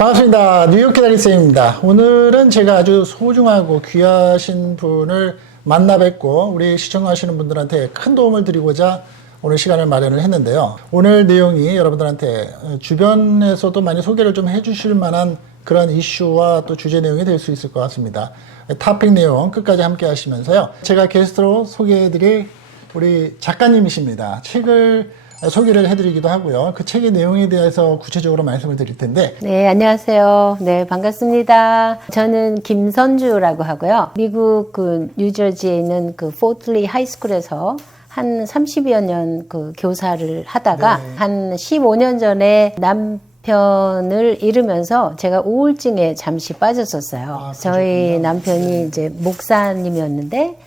반갑습니다. 뉴욕 기다리쌤입니다. 오늘은 제가 아주 소중하고 귀하신 분을 만나 뵙고 우리 시청하시는 분들한테 큰 도움을 드리고자 오늘 시간을 마련을 했는데요. 오늘 내용이 여러분들한테 주변에서도 많이 소개를 좀 해주실 만한 그런 이슈와 또 주제 내용이 될 수 있을 것 같습니다. 토픽 내용 끝까지 함께 하시면서요. 제가 게스트로 소개해드릴 우리 작가님이십니다. 책을 소개를 해드리기도 하고요. 그 책의 내용에 대해서 구체적으로 말씀을 드릴 텐데. 네, 안녕하세요. 네, 반갑습니다. 저는 김선주라고 하고요. 미국 뉴저지에 있는 포틀리 하이스쿨에서 한 30여 년 교사를 하다가 네. 한 15년 전에 남편을 잃으면서 제가 우울증에 잠시 빠졌었어요. 저희 남편이 이제 목사님이었는데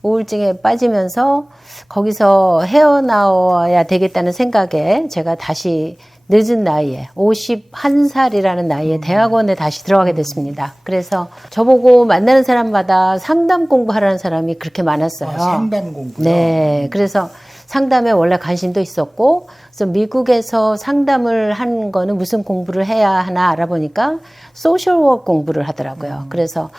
우울증에 빠지면서 거기서 헤어나와야 되겠다는 생각에 제가 다시 늦은 나이에 51살이라는 나이에 대학원에 다시 들어가게 됐습니다. 그래서 저보고 만나는 사람마다 상담 공부하라는 사람이 그렇게 많았어요. 상담 공부요? 네. 그래서 상담에 원래 관심도 있었고, 그래서 미국에서 상담을 한 거는 무슨 공부를 해야 하나 알아보니까 소셜워크 공부를 하더라고요. 그래서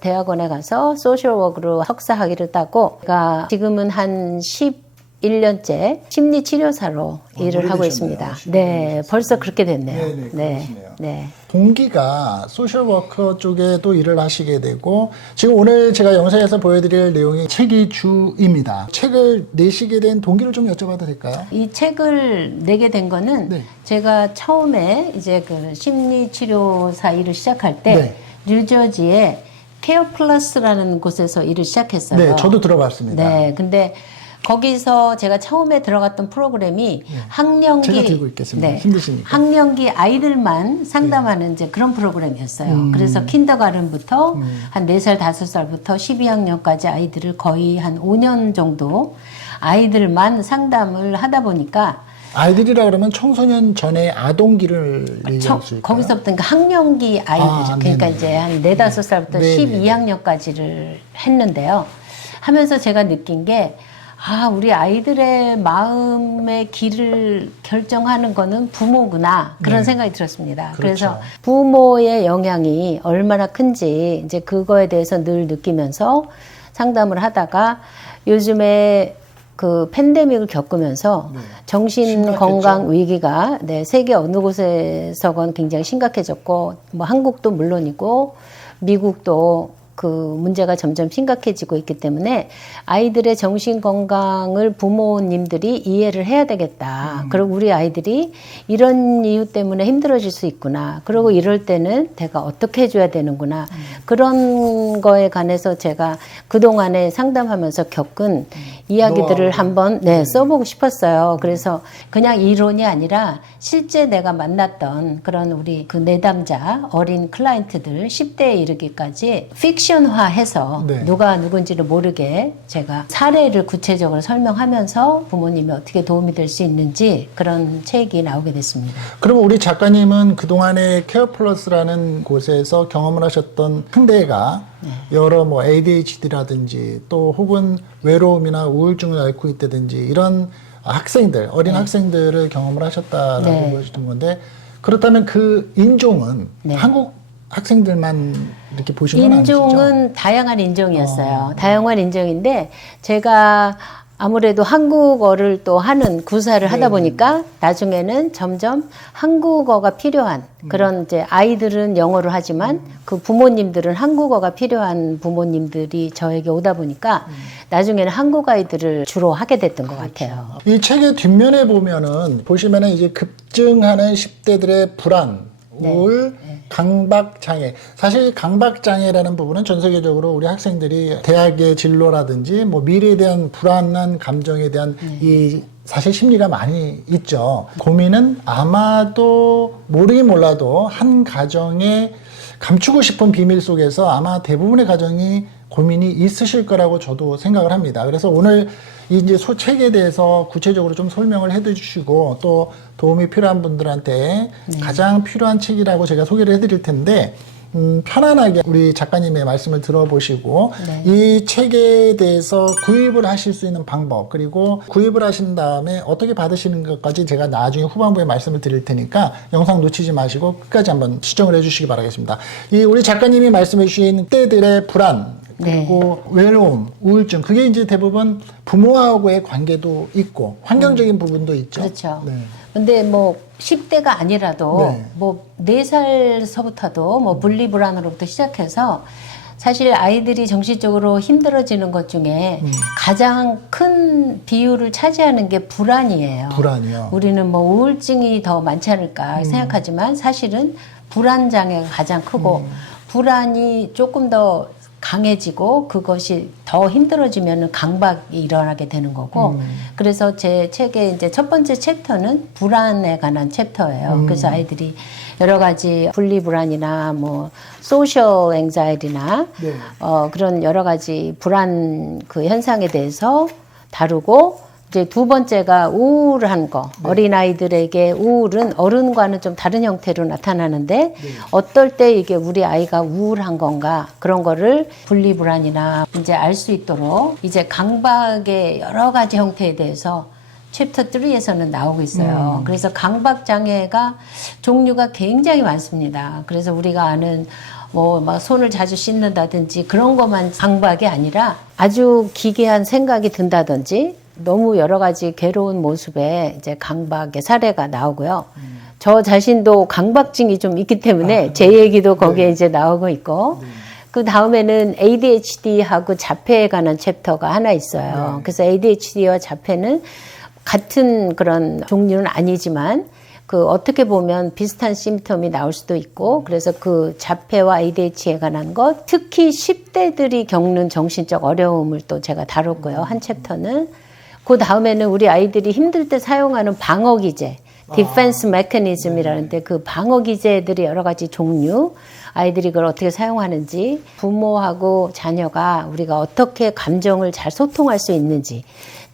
대학원에 가서 소셜워크로 석사학위를 따고, 제가 지금은 한 11년째 심리치료사로 일을 하고 있습니다. 네, 벌써 그렇게 됐네요. 네네, 네, 네. 동기가 소셜워커 쪽에도 일을 하시게 되고 지금 오늘 제가 영상에서 보여드릴 내용이 책이 주입니다. 책을 내시게 된 동기를 좀 여쭤봐도 될까요? 이 책을 내게 된 거는 네. 제가 처음에 이제 심리치료사 일을 시작할 때 네. 뉴저지에 케어 플러스라는 곳에서 일을 시작했어요. 네, 저도 들어봤습니다. 네, 근데 거기서 제가 처음에 들어갔던 프로그램이 학령기 제가 들고 있겠습니다. 힘드시니까. 학령기 아이들만 상담하는 이제 그런 프로그램이었어요. 그래서 킨더가른부터 한 4살, 5살부터 12학년까지 아이들을 거의 한 5년 정도 아이들만 상담을 하다 보니까 아이들이라 그러면 청소년 전에 아동기를 얘기할 수 있을까요? 거기서부터 그러니까 학령기 아이들, 그러니까 네네. 이제 한 4, 5살부터 네네. 12학년까지를 했는데요. 하면서 제가 느낀 게 우리 아이들의 마음의 길을 결정하는 거는 부모구나. 그런 네. 생각이 들었습니다. 그렇죠. 그래서 부모의 영향이 얼마나 큰지 이제 그거에 대해서 늘 느끼면서 상담을 하다가 요즘에 팬데믹을 겪으면서 정신 건강 위기가 세계 어느 곳에서건 굉장히 심각해졌고 뭐 한국도 물론이고 미국도 문제가 점점 심각해지고 있기 때문에 아이들의 정신 건강을 부모님들이 이해를 해야 되겠다. 그리고 우리 아이들이 이런 이유 때문에 힘들어질 수 있구나. 그리고 이럴 때는 내가 어떻게 해줘야 되는구나. 그런 거에 관해서 제가 그동안에 상담하면서 겪은 이야기들을 한번 써보고 싶었어요. 그래서 그냥 이론이 아니라 실제 내가 만났던 그런 우리 내담자 어린 클라이언트들 10대에 이르기까지 픽션화해서 누가 누군지를 모르게 제가 사례를 구체적으로 설명하면서 부모님이 어떻게 도움이 될 수 있는지 그런 책이 나오게 됐습니다. 그럼 우리 작가님은 그동안에 케어 플러스라는 곳에서 경험을 하셨던 상대가 여러 뭐 ADHD라든지 또 혹은 외로움이나 우울증을 앓고 있다든지 이런 학생들, 어린 학생들을 경험을 하셨다라고 보시는 건데 그렇다면 그 인종은 한국 학생들만 이렇게 보시는 건 아니시죠? 인종은 다양한 인종이었어요. 다양한 인종인데 제가 아무래도 한국어를 또 하는 구사를 하다 보니까 나중에는 점점 한국어가 필요한 그런 이제 아이들은 영어를 하지만 그 부모님들은 한국어가 필요한 부모님들이 저에게 오다 보니까 나중에는 한국 아이들을 주로 하게 됐던 것 같아요. 이 책의 뒷면에 보면은 보시면은 이제 급증하는 10대들의 불안, 우울, 강박장애. 사실 강박장애라는 부분은 전 세계적으로 우리 학생들이 대학의 진로라든지 뭐 미래에 대한 불안한 감정에 대한 이 사실 심리가 많이 있죠. 고민은 아마도 모르긴 몰라도 한 가정에 감추고 싶은 비밀 속에서 아마 대부분의 가정이 고민이 있으실 거라고 저도 생각을 합니다. 그래서 오늘 이제 책에 대해서 구체적으로 좀 설명을 해주시고 또 도움이 필요한 분들한테 가장 필요한 책이라고 제가 소개를 해드릴 텐데 편안하게 우리 작가님의 말씀을 들어보시고 네. 이 책에 대해서 구입을 하실 수 있는 방법, 그리고 구입을 하신 다음에 어떻게 받으시는 것까지 제가 나중에 후반부에 말씀을 드릴 테니까 영상 놓치지 마시고 끝까지 한번 시청을 해주시기 바라겠습니다. 이 우리 작가님이 말씀해 주신 때들의 불안, 그리고 외로움, 우울증, 그게 이제 대부분 부모하고의 관계도 있고 환경적인 부분도 있죠. 그렇죠. 네. 근데 뭐 10대가 아니라도 네. 뭐 4살서부터도 뭐 분리불안으로부터 시작해서 사실 아이들이 정신적으로 힘들어지는 것 중에 가장 큰 비율을 차지하는 게 불안이에요. 불안이요. 우리는 뭐 우울증이 더 많지 않을까 생각하지만 사실은 불안 장애가 가장 크고 불안이 조금 더 강해지고 그것이 더 힘들어지면 강박이 일어나게 되는 거고 그래서 제 책의 이제 첫 번째 챕터는 불안에 관한 챕터예요. 그래서 아이들이 여러 가지 분리불안이나 뭐 소셜 앵자이티나 네. 그런 여러 가지 불안 그 현상에 대해서 다루고 이제 두 번째가 우울한 거. 어린아이들에게 우울은 어른과는 좀 다른 형태로 나타나는데 어떨 때 이게 우리 아이가 우울한 건가 그런 거를 분리불안이나 이제 알 수 있도록 이제 강박의 여러 가지 형태에 대해서 챕터 3에서는 나오고 있어요. 그래서 강박 장애가 종류가 굉장히 많습니다. 그래서 우리가 아는 뭐 막 손을 자주 씻는다든지 그런 것만 강박이 아니라 아주 기괴한 생각이 든다든지 너무 여러 가지 괴로운 모습에 이제 강박의 사례가 나오고요. 저 자신도 강박증이 좀 있기 때문에 제 얘기도 거기에 이제 나오고 있고 그 다음에는 ADHD하고 자폐에 관한 챕터가 하나 있어요. 그래서 ADHD와 자폐는 같은 그런 종류는 아니지만 그 어떻게 보면 비슷한 심텀이 나올 수도 있고 그래서 그 자폐와 ADHD에 관한 것 특히 10대들이 겪는 정신적 어려움을 또 제가 다뤘고요. 한 챕터는 그 다음에는 우리 아이들이 힘들 때 사용하는 방어 기제 디펜스 메커니즘이라는데 그 방어 기제들이 여러 가지 종류 아이들이 그걸 어떻게 사용하는지 부모하고 자녀가 우리가 어떻게 감정을 잘 소통할 수 있는지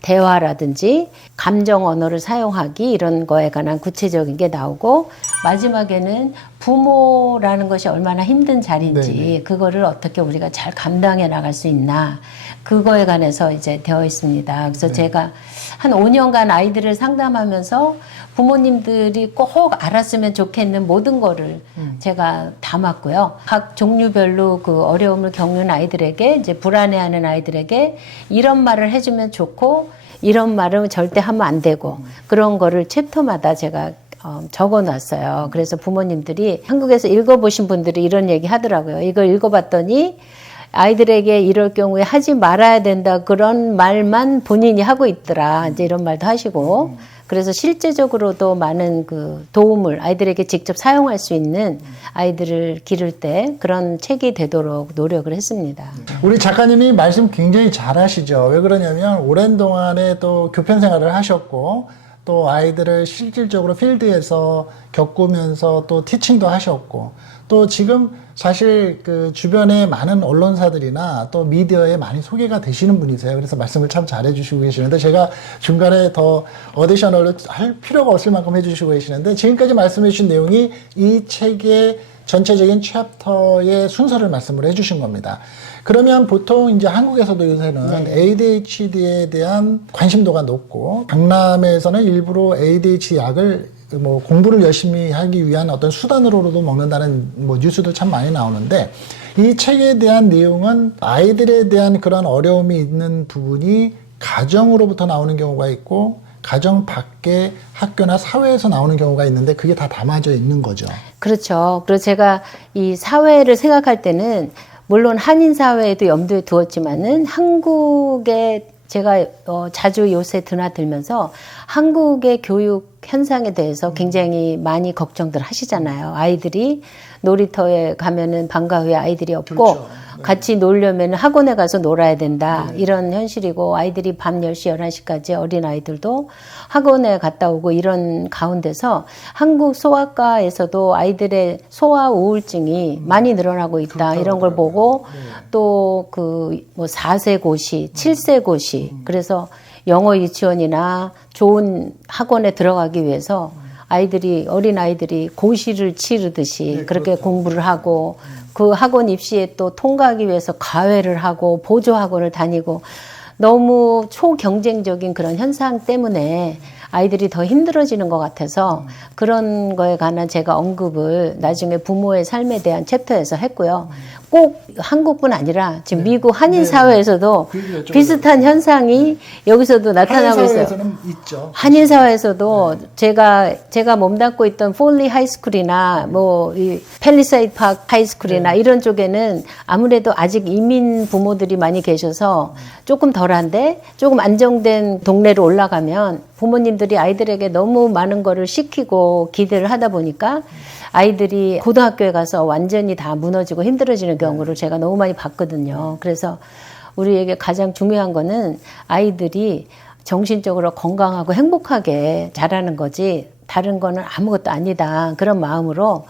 대화라든지 감정 언어를 사용하기 이런 거에 관한 구체적인 게 나오고 마지막에는 부모라는 것이 얼마나 힘든 자리인지 네네. 그거를 어떻게 우리가 잘 감당해 나갈 수 있나 그거에 관해서 이제 되어 있습니다. 그래서 제가 한 5년간 아이들을 상담하면서 부모님들이 꼭 알았으면 좋겠는 모든 거를 제가 담았고요. 각 종류별로 그 어려움을 겪는 아이들에게 이제 불안해하는 아이들에게 이런 말을 해주면 좋고 이런 말은 절대 하면 안 되고 그런 거를 챕터마다 제가 적어놨어요. 그래서 부모님들이 한국에서 읽어보신 분들이 이런 얘기 하더라고요. 이걸 읽어봤더니 아이들에게 이럴 경우에 하지 말아야 된다 그런 말만 본인이 하고 있더라. 이제 이런 말도 하시고 그래서 실제적으로도 많은 그 도움을 아이들에게 직접 사용할 수 있는 아이들을 기를 때 그런 책이 되도록 노력을 했습니다. 우리 작가님이 말씀 굉장히 잘하시죠. 왜 그러냐면 오랜 동안에 또 교편 생활을 하셨고 또 아이들을 실질적으로 필드에서 겪으면서 또 티칭도 하셨고 또 지금 사실 그 주변에 많은 언론사들이나 또 미디어에 많이 소개가 되시는 분이세요. 그래서 말씀을 참 잘해주시고 계시는데 제가 중간에 더 어디셔널을 할 필요가 없을 만큼 해주시고 계시는데 지금까지 말씀해주신 내용이 이 책의 전체적인 챕터의 순서를 말씀을 해주신 겁니다. 그러면 보통 이제 한국에서도 요새는 ADHD에 대한 관심도가 높고 강남에서는 일부러 ADHD 약을 뭐 공부를 열심히 하기 위한 어떤 수단으로도 먹는다는 뭐 뉴스도 참 많이 나오는데 이 책에 대한 내용은 아이들에 대한 그런 어려움이 있는 부분이 가정으로부터 나오는 경우가 있고 가정 밖에 학교나 사회에서 나오는 경우가 있는데 그게 다 담아져 있는 거죠. 그렇죠. 그리고 제가 이 사회를 생각할 때는 물론 한인 사회에도 염두에 두었지만은 한국에 제가 자주 요새 드나들면서 한국의 교육 현상에 대해서 굉장히 많이 걱정들 하시잖아요. 아이들이 놀이터에 가면은 방과 후에 아이들이 없고 그렇죠. 네. 같이 놀려면 학원에 가서 놀아야 된다. 이런 현실이고 아이들이 밤 10시, 11시까지 어린아이들도 학원에 갔다 오고 이런 가운데서 한국 소아과에서도 아이들의 소아 우울증이 많이 늘어나고 있다. 이런 걸 보고 또 그 뭐 4세 고시, 7세 고시 그래서 영어 유치원이나 좋은 학원에 들어가기 위해서 아이들이 어린 아이들이 고시를 치르듯이 그렇게 공부를 하고 그 학원 입시에 또 통과하기 위해서 과외를 하고 보조 학원을 다니고 너무 초경쟁적인 그런 현상 때문에 아이들이 더 힘들어지는 것 같아서 그런 거에 관한 제가 언급을 나중에 부모의 삶에 대한 챕터에서 했고요. 꼭 한국뿐 아니라 지금 미국 한인 사회에서도 비슷한 현상이 여기서도 나타나고 있어요. 사회에서는 있죠. 한인 사회에서도 제가 몸담고 있던 폴리 하이스쿨이나 뭐 이 팰리세이드 파크 하이스쿨이나 이런 쪽에는 아무래도 아직 이민 부모들이 많이 계셔서 조금 덜한데 조금 안정된 동네로 올라가면 부모님들이 아이들에게 너무 많은 거를 시키고 기대를 하다 보니까 아이들이 고등학교에 가서 완전히 다 무너지고 힘들어지는 경우를 제가 너무 많이 봤거든요. 그래서 우리에게 가장 중요한 거는 아이들이 정신적으로 건강하고 행복하게 자라는 거지 다른 거는 아무것도 아니다. 그런 마음으로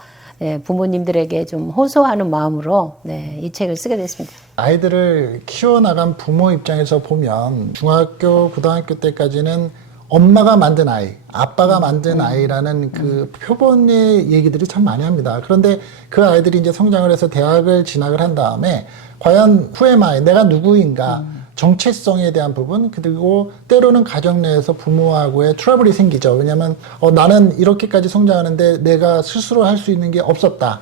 부모님들에게 좀 호소하는 마음으로 이 책을 쓰게 됐습니다. 아이들을 키워나간 부모 입장에서 보면 중학교, 고등학교 때까지는 엄마가 만든 아이, 아빠가 만든 아이라는 그 표본의 얘기들이 참 많이 합니다. 그런데 그 아이들이 이제 성장을 해서 대학을 진학을 한 다음에 과연 who am I, 내가 누구인가, 정체성에 대한 부분, 그리고 때로는 가정 내에서 부모하고의 트러블이 생기죠. 왜냐하면 나는 이렇게까지 성장하는데 내가 스스로 할 수 있는 게 없었다.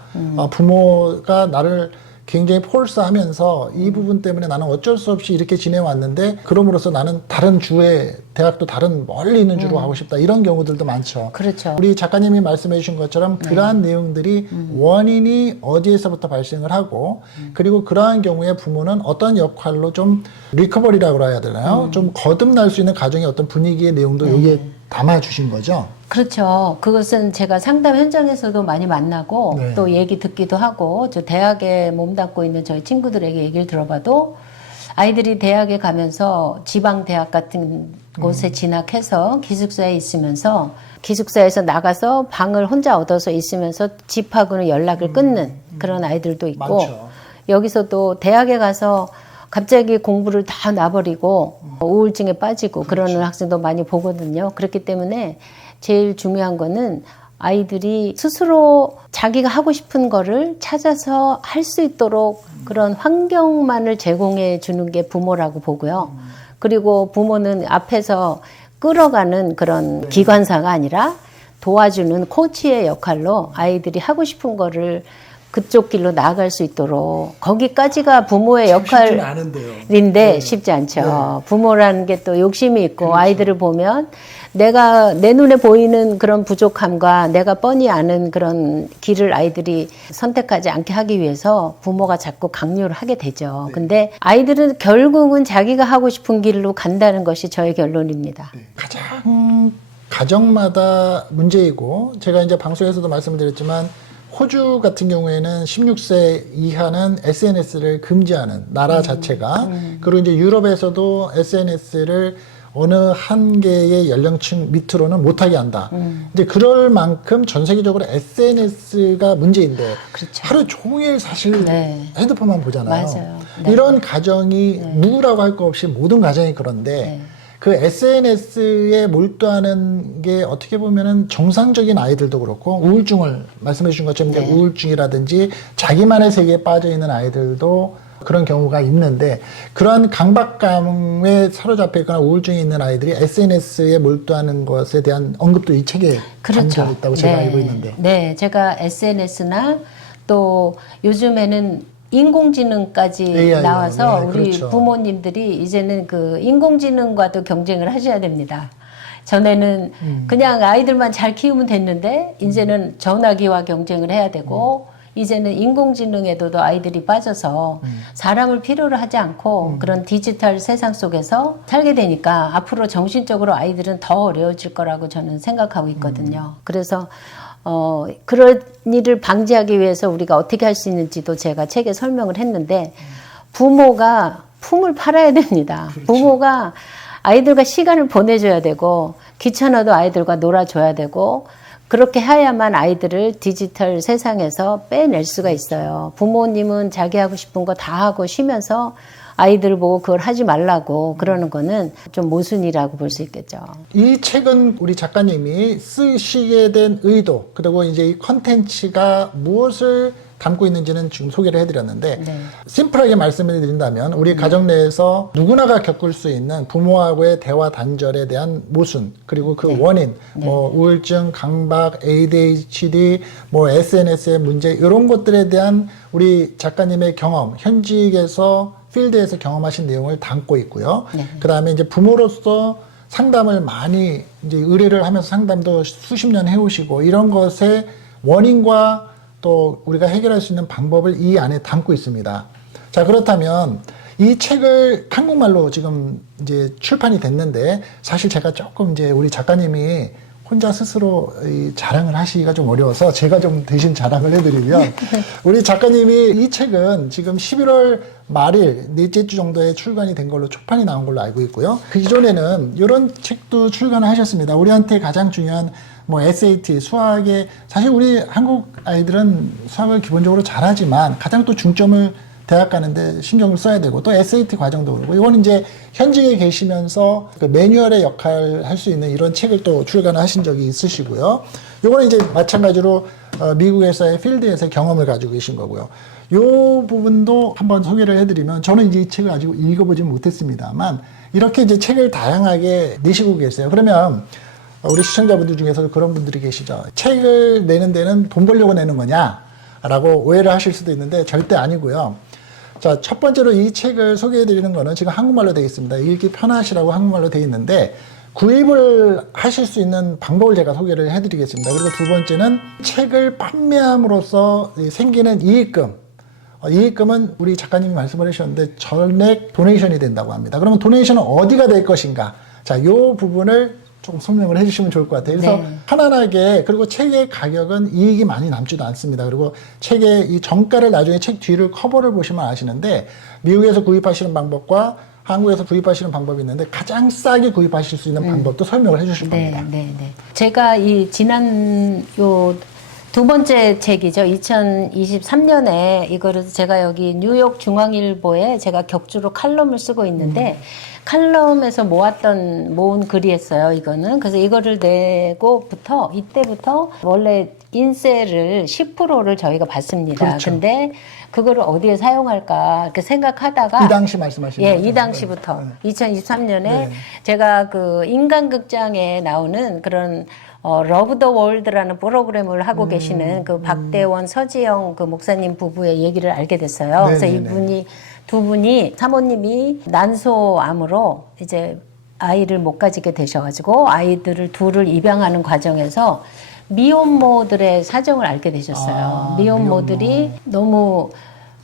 부모가 나를 굉장히 폴스하면서 이 부분 때문에 나는 어쩔 수 없이 이렇게 지내왔는데 그럼으로써 나는 다른 주에 대학도 다른 멀리 있는 주로 가고 싶다 이런 경우들도 많죠. 그렇죠. 우리 작가님이 말씀해 주신 것처럼 그러한 내용들이 원인이 어디에서부터 발생을 하고 그리고 그러한 경우에 부모는 어떤 역할로 좀 리커버리라고 해야 되나요? 좀 거듭날 수 있는 가정의 어떤 분위기의 내용도 여기에 담아 주신 거죠. 그렇죠. 그것은 제가 상담 현장에서도 많이 만나고 또 얘기 듣기도 하고 저 대학에 몸담고 있는 저희 친구들에게 얘기를 들어봐도 아이들이 대학에 가면서 지방 대학 같은 곳에 진학해서 기숙사에 있으면서 기숙사에서 나가서 방을 혼자 얻어서 있으면서 집하고는 연락을 끊는 그런 아이들도 있고 많죠. 여기서도 대학에 가서 갑자기 공부를 다 놔버리고 우울증에 빠지고 그러는 학생도 많이 보거든요. 그렇기 때문에 제일 중요한 거는 아이들이 스스로 자기가 하고 싶은 거를 찾아서 할 수 있도록 그런 환경만을 제공해 주는 게 부모라고 보고요. 그리고 부모는 앞에서 끌어가는 그런 기관사가 아니라 도와주는 코치의 역할로 아이들이 하고 싶은 거를 그쪽 길로 나아갈 수 있도록 거기까지가 부모의 역할인데 쉽지 않죠. 부모라는 게 또 욕심이 있고 아이들을 보면 내가 내 눈에 보이는 그런 부족함과 내가 뻔히 아는 그런 길을 아이들이 선택하지 않게 하기 위해서 부모가 자꾸 강요를 하게 되죠. 근데 아이들은 결국은 자기가 하고 싶은 길로 간다는 것이 저의 결론입니다. 가장 가정마다 문제이고 제가 이제 방송에서도 말씀을 드렸지만 호주 같은 경우에는 16세 이하는 SNS를 금지하는 나라 자체가 그리고 이제 유럽에서도 SNS를 어느 한계의 연령층 밑으로는 못하게 한다. 이제 그럴 만큼 전 세계적으로 SNS가 문제인데 그렇죠. 하루 종일 사실 핸드폰만 보잖아요. 맞아요. 이런 가정이 누구라고 할 거 없이 모든 가정이 그런데 그 SNS에 몰두하는 게 어떻게 보면은 정상적인 아이들도 그렇고 우울증을 말씀해 주신 것처럼 이제 우울증이라든지 자기만의 세계에 빠져 있는 아이들도 그런 경우가 있는데 그러한 강박감에 사로잡혀 있거나 우울증이 있는 아이들이 SNS에 몰두하는 것에 대한 언급도 이 책에 담겨 있다고 제가 알고 있는데. 네, 제가 SNS나 또 요즘에는 인공지능까지 AI, 나와서 우리 그렇죠. 부모님들이 이제는 그 인공지능과도 경쟁을 하셔야 됩니다. 전에는 그냥 아이들만 잘 키우면 됐는데 이제는 전화기와 경쟁을 해야 되고 이제는 인공지능에도 아이들이 빠져서 사람을 필요로 하지 않고 그런 디지털 세상 속에서 살게 되니까 앞으로 정신적으로 아이들은 더 어려워질 거라고 저는 생각하고 있거든요. 그래서 그런 일을 방지하기 위해서 우리가 어떻게 할 수 있는지도 제가 책에 설명을 했는데 부모가 품을 팔아야 됩니다. 그렇죠. 부모가 아이들과 시간을 보내줘야 되고 귀찮아도 아이들과 놀아줘야 되고 그렇게 해야만 아이들을 디지털 세상에서 빼낼 수가 있어요. 부모님은 자기 하고 싶은 거 다 하고 쉬면서 아이들 보고 그걸 하지 말라고 그러는 거는 좀 모순이라고 볼 수 있겠죠. 이 책은 우리 작가님이 쓰시게 된 의도 그리고 이제 이 컨텐츠가 무엇을 담고 있는지는 지금 소개를 해드렸는데 네. 심플하게 말씀을 드린다면 우리 가정 내에서 누구나가 겪을 수 있는 부모하고의 대화 단절에 대한 모순 그리고 그 원인 뭐 우울증, 강박, ADHD, 뭐 SNS의 문제 이런 것들에 대한 우리 작가님의 경험 현직에서 필드에서 경험하신 내용을 담고 있고요. 그 다음에 이제 부모로서 상담을 많이 이제 의뢰를 하면서 상담도 수십 년 해오시고 이런 것의 원인과 또 우리가 해결할 수 있는 방법을 이 안에 담고 있습니다. 자, 그렇다면 이 책을 한국말로 지금 이제 출판이 됐는데 사실 제가 조금 이제 우리 작가님이 혼자 스스로 이 자랑을 하시기가 좀 어려워서 제가 좀 대신 자랑을 해드리면 우리 작가님이 이 책은 지금 11월 말일 넷째 주 정도에 출간이 된 걸로 초판이 나온 걸로 알고 있고요. 그 이전에는 이런 책도 출간을 하셨습니다. 우리한테 가장 중요한 뭐 SAT, 수학에 사실 우리 한국 아이들은 수학을 기본적으로 잘하지만 가장 또 중점을 대학 가는데 신경을 써야 되고 또 SAT 과정도 그렇고 이건 이제 현직에 계시면서 그 매뉴얼의 역할을 할 수 있는 이런 책을 또 출간하신 적이 있으시고요. 이거는 이제 마찬가지로 미국에서의 필드에서의 경험을 가지고 계신 거고요. 이 부분도 한번 소개를 해드리면 저는 이제 이 책을 아직 읽어보지 못했습니다만 이렇게 이제 책을 다양하게 내시고 계세요. 그러면 우리 시청자분들 중에서 그런 분들이 계시죠. 책을 내는 데는 돈 벌려고 내는 거냐? 라고 오해를 하실 수도 있는데 절대 아니고요. 자, 첫 번째로 이 책을 소개해 드리는 거는 지금 한국말로 되어 있습니다. 읽기 편하시라고 한국말로 되어 있는데 구입을 하실 수 있는 방법을 제가 소개를 해 드리겠습니다. 그리고 두 번째는 책을 판매함으로써 생기는 이익금. 이익금은 우리 작가님이 말씀을 하셨는데 전액 도네이션이 된다고 합니다. 그러면 도네이션은 어디가 될 것인가? 자, 이 부분을 조금 설명을 해주시면 좋을 것 같아요. 그래서 네. 편안하게 그리고 책의 가격은 이익이 많이 남지도 않습니다. 그리고 책의 이 정가를 나중에 책 뒤를 커버를 보시면 아시는데 미국에서 구입하시는 방법과 한국에서 구입하시는 방법이 있는데 가장 싸게 구입하실 수 있는 방법도 설명을 해주실 겁니다. 네. 제가 이 지난 요 두 번째 책이죠. 2023년에 이거를 제가 여기 뉴욕 중앙일보에 제가 격주로 칼럼을 쓰고 있는데 칼럼에서 모은 글이었어요. 이거는. 그래서 이거를 내고부터 이때부터 원래 인세를 10%를 저희가 받습니다. 그렇죠. 근데 그거를 어디에 사용할까 이렇게 생각하다가 이 당시 말씀하시는 거죠? 이 당시부터 2023년에 네. 제가 그 인간극장에 나오는 그런 러브 더 월드라는 프로그램을 하고 계시는 그 박대원, 서지영 그 목사님 부부의 얘기를 알게 됐어요. 그래서 이분이 두 분이 사모님이 난소암으로 이제 아이를 못 가지게 되셔가지고 아이들을 둘을 입양하는 과정에서 미혼모들의 사정을 알게 되셨어요. 미혼모들이 너무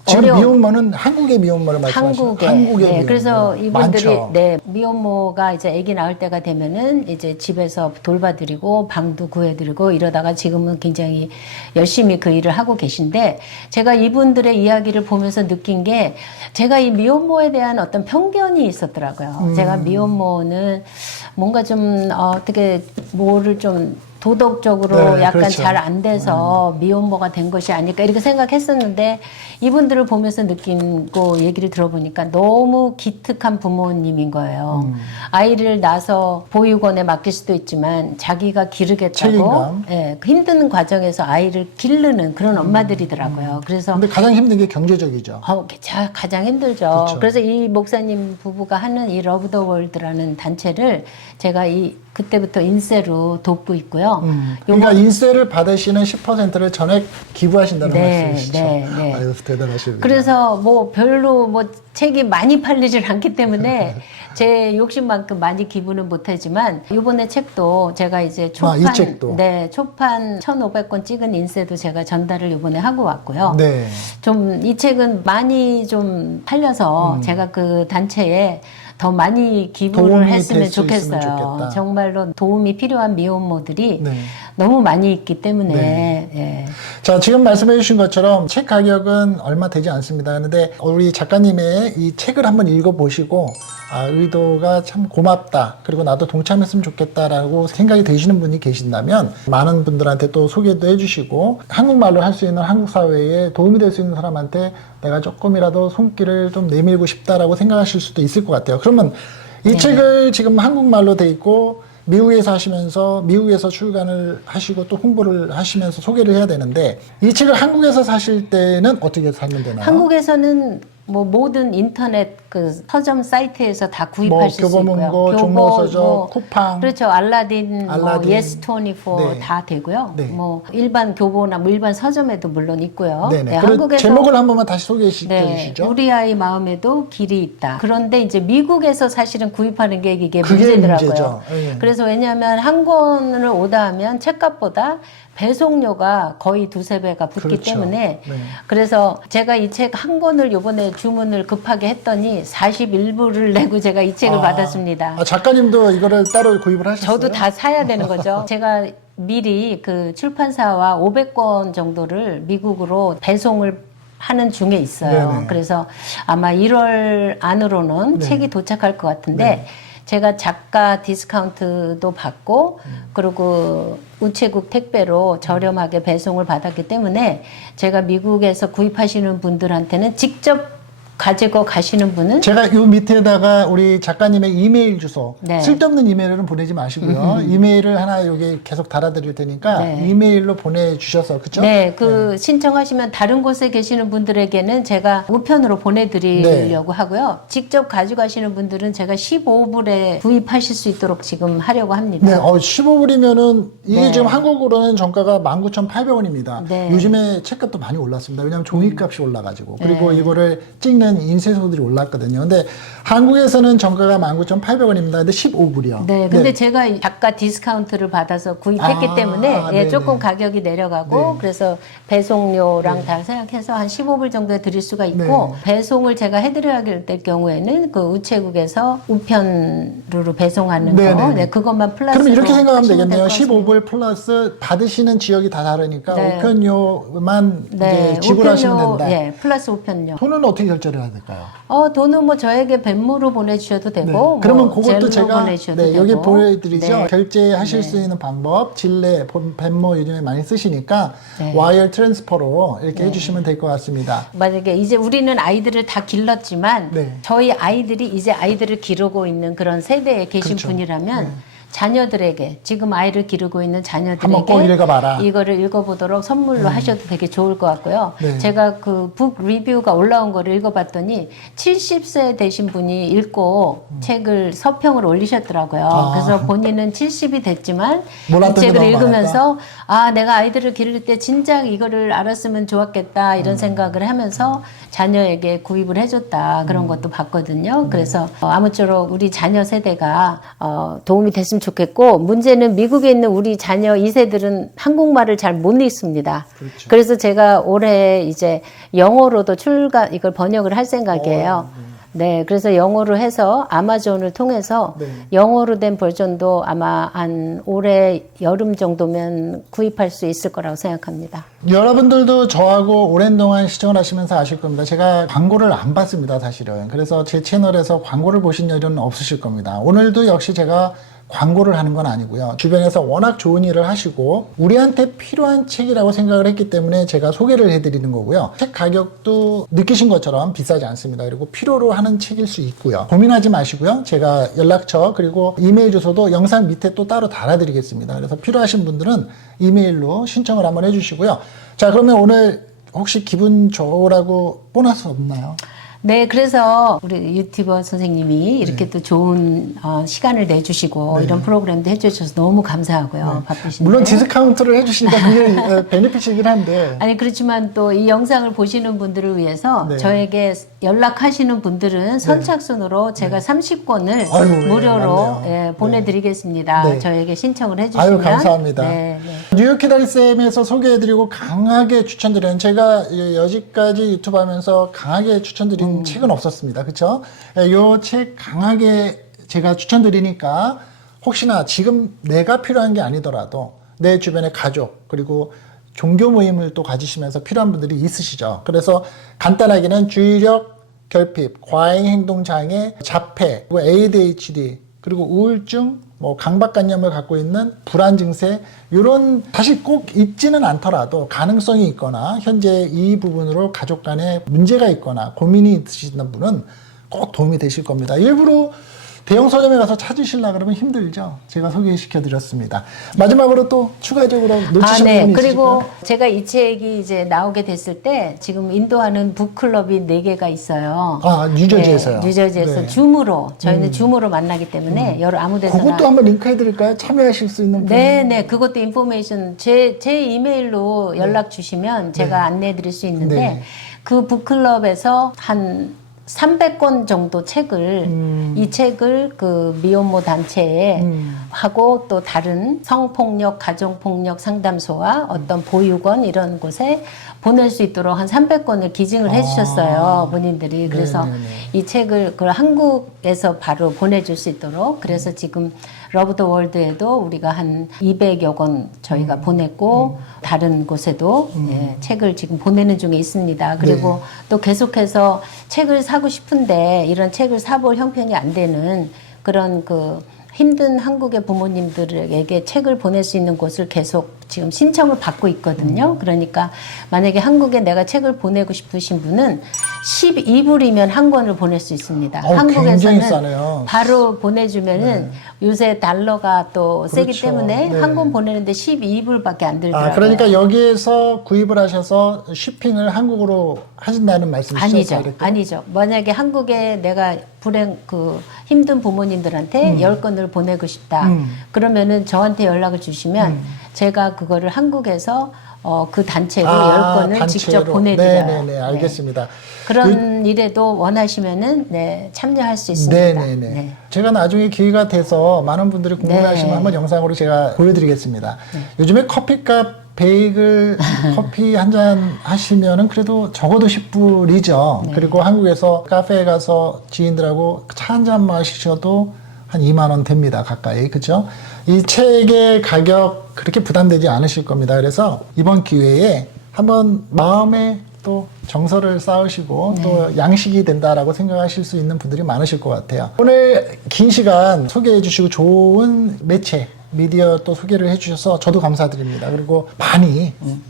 지금 미혼모는 한국의 미혼모를 말씀하시는 한국의 미혼모. 그래서 이분들이 많죠. 미혼모가 이제 아기 낳을 때가 되면은 이제 집에서 돌봐드리고 방도 구해드리고 이러다가 지금은 굉장히 열심히 그 일을 하고 계신데 제가 이분들의 이야기를 보면서 느낀 게 제가 이 미혼모에 대한 어떤 편견이 있었더라고요. 제가 미혼모는 뭔가 좀 어떻게 뭐를 좀 도덕적으로 약간 그렇죠. 잘 안 돼서 미혼모가 된 것이 아닐까 이렇게 생각했었는데 이분들을 보면서 느낀 거 얘기를 들어보니까 너무 기특한 부모님인 거예요. 아이를 낳아서 보육원에 맡길 수도 있지만 자기가 기르겠다고 책임감. 힘든 과정에서 아이를 기르는 그런 엄마들이더라고요. 그래서 근데 가장 힘든 게 경제적이죠. 가장 힘들죠. 그렇죠. 그래서 이 목사님 부부가 하는 이 러브 더 월드라는 단체를 제가 그때부터 인세로 돕고 있고요. 그러니까 인세를 받으시는 10%를 전액 기부하신다는 말씀이시죠. 네. 아유, 대단하시네요. 그래서 뭐 별로 뭐 책이 많이 팔리질 않기 때문에 제 욕심만큼 많이 기부는 못하지만 이번에 책도 제가 이제 초판, 이 책도. 초판 1,500권 찍은 인쇄도 제가 전달을 이번에 하고 왔고요. 네. 좀 이 책은 많이 좀 팔려서 제가 그 단체에 더 많이 기부를 도움이 했으면 될수 있으면 좋겠어요. 좋겠다. 정말로 도움이 필요한 미혼모들이 너무 많이 있기 때문에 자, 지금 말씀해 주신 것처럼 책 가격은 얼마 되지 않습니다. 그런데 우리 작가님의 이 책을 한번 읽어보시고 의도가 참 고맙다. 그리고 나도 동참했으면 좋겠다라고 생각이 되시는 분이 계신다면 많은 분들한테 또 소개도 해주시고 한국말로 할 수 있는 한국 사회에 도움이 될 수 있는 사람한테 내가 조금이라도 손길을 좀 내밀고 싶다라고 생각하실 수도 있을 것 같아요. 그러면 이 책을 지금 한국말로 돼 있고 미국에서 하시면서 미국에서 출간을 하시고 또 홍보를 하시면서 소개를 해야 되는데 이 책을 한국에서 사실 때는 어떻게 사면 되나요? 한국에서는 뭐 모든 인터넷 그 서점 사이트에서 다 구입하실 수 있고요. 교보문고, 종로서적, 쿠팡, 그렇죠. 알라딘, 뭐 알라딘. 예스24 네. 다 되고요. 네. 뭐 일반 교보나 뭐 일반 서점에도 물론 있고요. 네네. 네, 한국에서 제목을 한 번만 다시 소개시켜 네, 주시죠. 우리 아이 마음에도 길이 있다. 그런데 이제 미국에서 사실은 구입하는 게 이게 그게 문제더라고요. 문제죠. 예. 그래서 왜냐하면 한 권을 오다하면 책값보다 배송료가 거의 두세 배가 붙기 그렇죠. 때문에 네. 그래서 제가 이 책 한 권을 요번에 주문을 급하게 했더니 41불을 내고 제가 이 책을 받았습니다. 작가님도 이거를 따로 구입을 하셨어요? 저도 다 사야 되는 거죠. 제가 미리 그 출판사와 500권 정도를 미국으로 배송을 하는 중에 있어요. 네네. 그래서 아마 1월 안으로는 네. 책이 도착할 것 같은데 네. 제가 작가 디스카운트도 받고 그리고 우체국 택배로 저렴하게 배송을 받았기 때문에 제가 미국에서 구입하시는 분들한테는 직접 가지고 가시는 분은 제가 요 밑에다가 우리 작가님의 이메일 주소 네. 쓸데없는 이메일은 보내지 마시고요. 이메일을 하나 여기 계속 달아드릴 테니까 네. 이메일로 보내주셔서 그쵸? 네, 그 신청하시면 다른 곳에 계시는 분들에게는 제가 우편으로 보내드리려고 하고요. 직접 가져가시는 분들은 제가 15불에 구입하실 수 있도록 지금 하려고 합니다. 네, 15불이면은 이게 네. 지금 한국으로는 정가가 19,800원입니다. 네. 요즘에 책값도 많이 올랐습니다. 왜냐하면 종이값이 올라가지고 그리고 네. 이거를 찍는 인쇄소들이 올랐거든요. 근데 한국에서는 정가가 19,800원입니다. 근데 15불이요. 네, 근데 제가 작가 디스카운트를 받아서 구입했기 때문에 네네. 조금 가격이 내려가고 네. 그래서 배송료랑 다 생각해서 한 15불 정도에 드릴 수가 있고 배송을 제가 해드려야 될 경우에는 그 우체국에서 우편으로 배송하는 거 네네네. 네, 그것만 플러스 그럼 이렇게 생각하면 되겠네요. 15불 플러스 받으시는 지역이 다 다르니까 네. 우편료만 네, 이제 지불하시면 우편료, 된다. 예, 플러스 우편료. 돈은 어떻게 결제를 해야 될까요? 돈은 뭐 저에게 벤모로 보내주셔도 되고, 그러면 뭐 그것도 젤로 제가 보내주셔도 되고. 여기 보여드리죠. 네. 결제하실 수 있는 방법, 진례, 벤모 요즘에 많이 쓰시니까 네. 와이어 트랜스퍼로 이렇게 해주시면 될 것 같습니다. 만약에 이제 우리는 아이들을 다 길렀지만 네. 저희 아이들이 이제 아이들을 기르고 있는 그런 세대에 계신 그렇죠. 분이라면 자녀들에게 지금 아이를 기르고 있는 한번 꼭 읽어봐라. 자녀들에게 이거를 읽어보도록 선물로 하셔도 되게 좋을 것 같고요. 네. 제가 그 북 리뷰가 올라온 거를 읽어봤더니 70세 되신 분이 읽고 책을 서평을 올리셨더라고요. 그래서 본인은 70이 됐지만 이 몰랐던 게 책을 너무 읽으면서 내가 아이들을 기를 때 진작 이거를 알았으면 좋았겠다 이런 생각을 하면서 자녀에게 구입을 해줬다 그런 것도 봤거든요. 그래서 아무쪼록 우리 자녀 세대가 도움이 됐으면 좋겠고 문제는 미국에 있는 우리 자녀 2세들은 한국말을 잘 못 읽습니다. 그렇죠. 그래서 제가 올해 이제 영어로도 이걸 번역을 할 생각이에요. 네, 그래서 영어로 해서 아마존을 통해서 네. 영어로 된 버전도 아마 한 올해 여름 정도면 구입할 수 있을 거라고 생각합니다. 여러분들도 저하고 오랜 동안 시청을 하시면서 아실 겁니다. 제가 광고를 안 받습니다, 사실은. 그래서 제 채널에서 광고를 보신 일은 없으실 겁니다. 오늘도 역시 제가 광고를 하는 건 아니고요. 주변에서 워낙 좋은 일을 하시고 우리한테 필요한 책이라고 생각을 했기 때문에 제가 소개를 해드리는 거고요. 책 가격도 느끼신 것처럼 비싸지 않습니다. 그리고 필요로 하는 책일 수 있고요. 고민하지 마시고요. 제가 연락처 그리고 이메일 주소도 영상 밑에 또 따로 달아드리겠습니다. 그래서 필요하신 분들은 이메일로 신청을 한번 해주시고요. 자, 그러면 오늘 혹시 기분 좋으라고 보너스 없나요? 네, 그래서 우리 유튜버 선생님이 이렇게 또 좋은 시간을 내주시고 이런 프로그램도 해주셔서 너무 감사하고요. 바쁘신데. 물론 디스카운트를 해주시니까 그게 베네핏이긴 한데. 아니 그렇지만 또 이 영상을 보시는 분들을 위해서 네. 저에게 연락하시는 분들은 선착순으로 제가 30권을 아유, 무료로 맞네요. 보내드리겠습니다. 네. 저에게 신청을 해주시면. 아유, 감사합니다. 네, 네. 뉴욕 키다리쌤에서 소개해드리고 강하게 추천드리는, 제가 여지까지 유튜브 하면서 강하게 추천드린 책은 없었습니다. 그쵸? 요 책 강하게 제가 추천드리니까 혹시나 지금 내가 필요한 게 아니더라도 내 주변의 가족 그리고 종교 모임을 또 가지시면서 필요한 분들이 있으시죠. 그래서 간단하게는 주의력 결핍, 과잉 행동 장애, 자폐, ADHD, 그리고 우울증, 강박관념을 갖고 있는 불안 증세, 이런 사실 꼭 있지는 않더라도 가능성이 있거나 현재 이 부분으로 가족 간에 문제가 있거나 고민이 있으신 분은 꼭 도움이 되실 겁니다. 일부러 대형 서점에 가서 찾으시려 그러면 힘들죠. 제가 소개시켜 드렸습니다. 마지막으로 또 추가적으로 놓치신 네. 부분이 그리고 있으실까요? 제가 이 책이 이제 나오게 됐을 때 지금 인도하는 북클럽이 4개가 있어요. 아, 뉴저지에서요. 네, 뉴저지에서 네. 줌으로 저희는 줌으로 만나기 때문에 여러 아무 데서나 그것도 한번 링크해 드릴까요? 참여하실 수 있는 분. 네, 그것도 인포메이션 제 이메일로 연락 주시면 제가 안내해 드릴 수 있는데 네. 그 북클럽에서 한 300권 정도 책을 이 책을 그 미혼모 단체에 하고 또 다른 성폭력, 가정폭력 상담소와 어떤 보육원 이런 곳에 보낼 수 있도록 한 300권을 기증을 해주셨어요, 본인들이. 그래서 네네네. 이 책을 그 한국에서 바로 보내줄 수 있도록 그래서 지금 러브 더 월드에도 우리가 한 200여 권 저희가 보냈고 다른 곳에도 예, 책을 지금 보내는 중에 있습니다. 그리고 또 계속해서 책을 사고 싶은데 이런 책을 사볼 형편이 안 되는 그런 그 힘든 한국의 부모님들에게 책을 보낼 수 있는 곳을 계속 지금 신청을 받고 있거든요. 그러니까 만약에 한국에 내가 책을 보내고 싶으신 분은 12불이면 한 권을 보낼 수 있습니다. 굉장히 싸네요. 바로 보내주면은 요새 달러가 또 세기 그렇죠. 때문에 네. 한 권 보내는데 12불밖에 안 들더라고요. 아, 그러니까 여기에서 구입을 하셔서 쇼핑을 한국으로 하신다는 말씀이시죠? 아니죠. 만약에 한국에 내가 불행 그 힘든 부모님들한테 10권을 보내고 싶다. 그러면은 저한테 연락을 주시면 제가 그거를 한국에서 그 단체로 10권을 직접 보내드려요. 네네네, 알겠습니다. 그런 일에도 원하시면은 네, 참여할 수 있습니다. 네네네. 네. 제가 나중에 기회가 돼서 많은 분들이 궁금해하시면 네. 한번 영상으로 제가 보여드리겠습니다. 요즘에 커피값 베이글 커피 한 잔 하시면은 그래도 적어도 10불이죠. 그리고 한국에서 카페에 가서 지인들하고 차 한 잔 마시셔도 한 2만 원 됩니다. 가까이. 그죠? 이 책의 가격 그렇게 부담되지 않으실 겁니다. 그래서 이번 기회에 한번 마음에 또 정서를 쌓으시고 또 양식이 된다라고 생각하실 수 있는 분들이 많으실 것 같아요. 오늘 긴 시간 소개해 주시고 좋은 매체, 미디어 또 소개를 해 주셔서 저도 감사드립니다. 그리고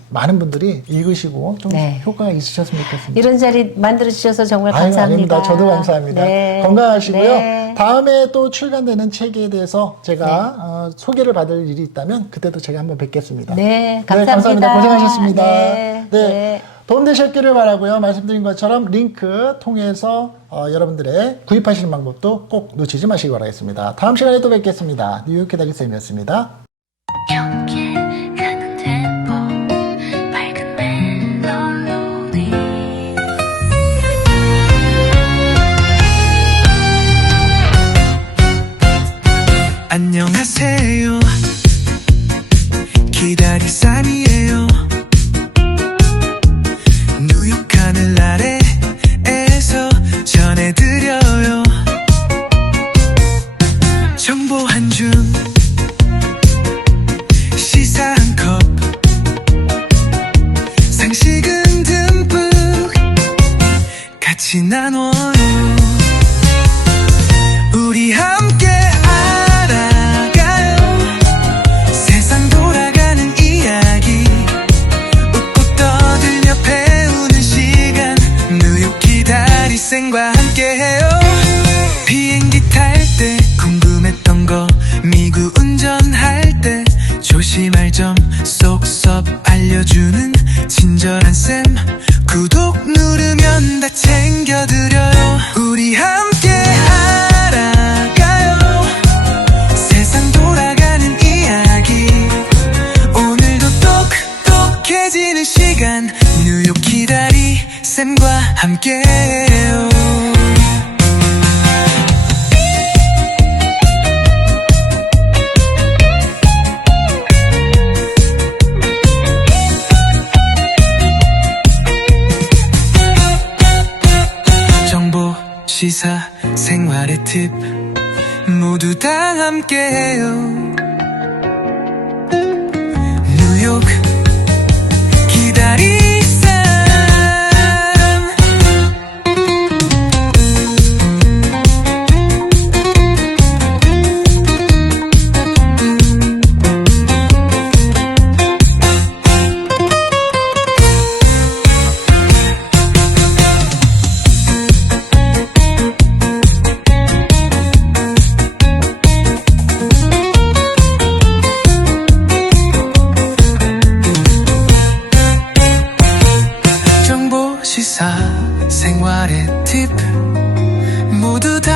많은 분들이 읽으시고 좀 효과가 있으셨으면 좋겠습니다. 이런 자리 만들어 주셔서 정말 아유, 감사합니다. 아닙니다. 저도 감사합니다. 네. 건강하시고요. 네. 다음에 또 출간되는 책에 대해서 제가 소개를 받을 일이 있다면 그때도 제가 한번 뵙겠습니다. 네, 감사합니다. 감사합니다. 고생하셨습니다. 네. 네. 도움되셨기를 바라고요. 말씀드린 것처럼 링크 통해서 여러분들의 구입하시는 방법도 꼭 놓치지 마시기 바라겠습니다. 다음 시간에 또 뵙겠습니다. 뉴욕 기다기쌤이었습니다. 안녕하세요. 기다리쌈이에요. 뉴욕 하늘 아래에서 전해드려요. 정보 한 줌, 시사 한 컵, 상식은 듬뿍 같이 나눠요. 우리 함께 알아가요. 세상 돌아가는 이야기, 웃고 떠들며 배우는 시간, 뉴욕 기다리쌤과 함께해요. 비행기 탈 때 궁금했던 거, 미국 운전할 때 조심할 점 쏙쏙 알려주는 친절한 쌤. 구독 누르면 다 챙겨드려요. 우리 함께 알아가요. 세상 돌아가는 이야기, 오늘도 똑똑해지는 시간, 뉴욕 기다리 쌤과 함께해요. 정보, 시사, 생활의 팁 모두 다 함께해요. 뉴욕 기다리쌈. 모두 다